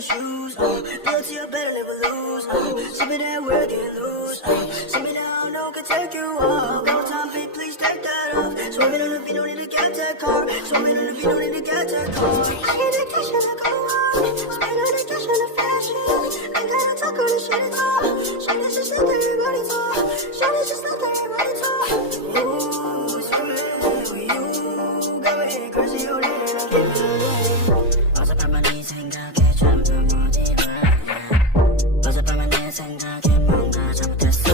my shoes. Loyalty, I better never lose. Show me that word, get loose. Show me that I know can take you off. Go time, big, please take that off. Swimming on the beat, don't need to get that car. Swimming on the beat, don't need to get that car. Get the cash on the go on. Spend all the cash on the fashion. I gotta talk all the shit at all. Shawty just let everybody talk. Shawty just let everybody talk. Ooh, it's crazy. You got me crazy, you did it again. 어젯밤만 네 생각에 잠도 못 이뤄. 어젯밤만 내 생각에 뭔가 잘못했어.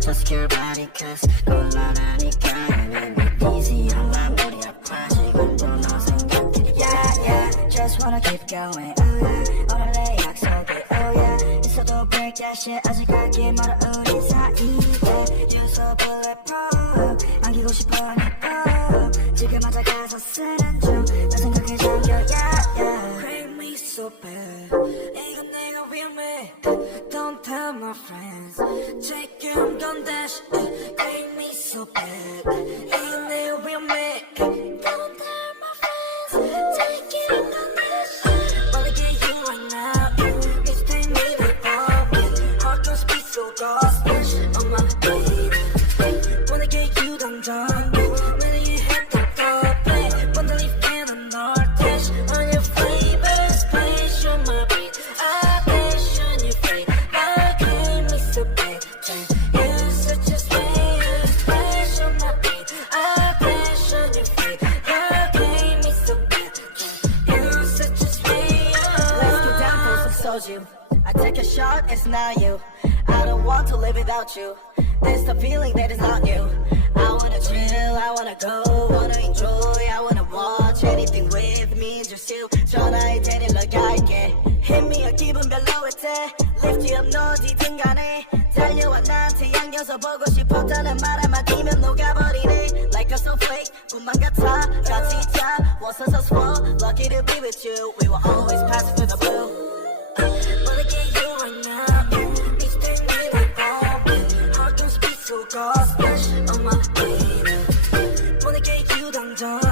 Just your body cause 곤란하니까 난 easy한 마무리 아파 지금도 너 생각해. Yeah yeah just wanna keep going. Oh yeah 오늘의 약속이 oh yeah 있어도 break that shit 아직 가기 멀어 우리 사이에 You so bulletproof 안기고 싶어 네 지금 맞아 가서 쓰는 중나 생각에 잠겨 yeah yeah Break me so bad 이건 내가 위험해 Don't tell my friends 지금 건 다시 Break me so bad 이건 내가 위험해 Don't tell my friends 지금 건 다시 Wanna get you right now Need to take me to the pub Heart don't speak so gospel On my baby Wanna get you 당장 You. I take a shot, it's not you. I don't want to live without you. There's the feeling that is not you. I wanna chill, I wanna go, wanna enjoy, I wanna watch anything with me. Just you. 전화에 데리러 갈게. Hit me a 기분 별로일 때. Lift you up, 너 어디든 간에. 달려와 나한테 양겨서 보고 싶었다는 말 한마디면 녹아버리네. Like you're so fake, 꿈만 같아. 같이 자, wasn't so small. Lucky to be with you. We were always passing through the blue. Wanna get you right now. Need to take me like that. Heart don't speak so gospel. On my baby. Wanna get you 당장.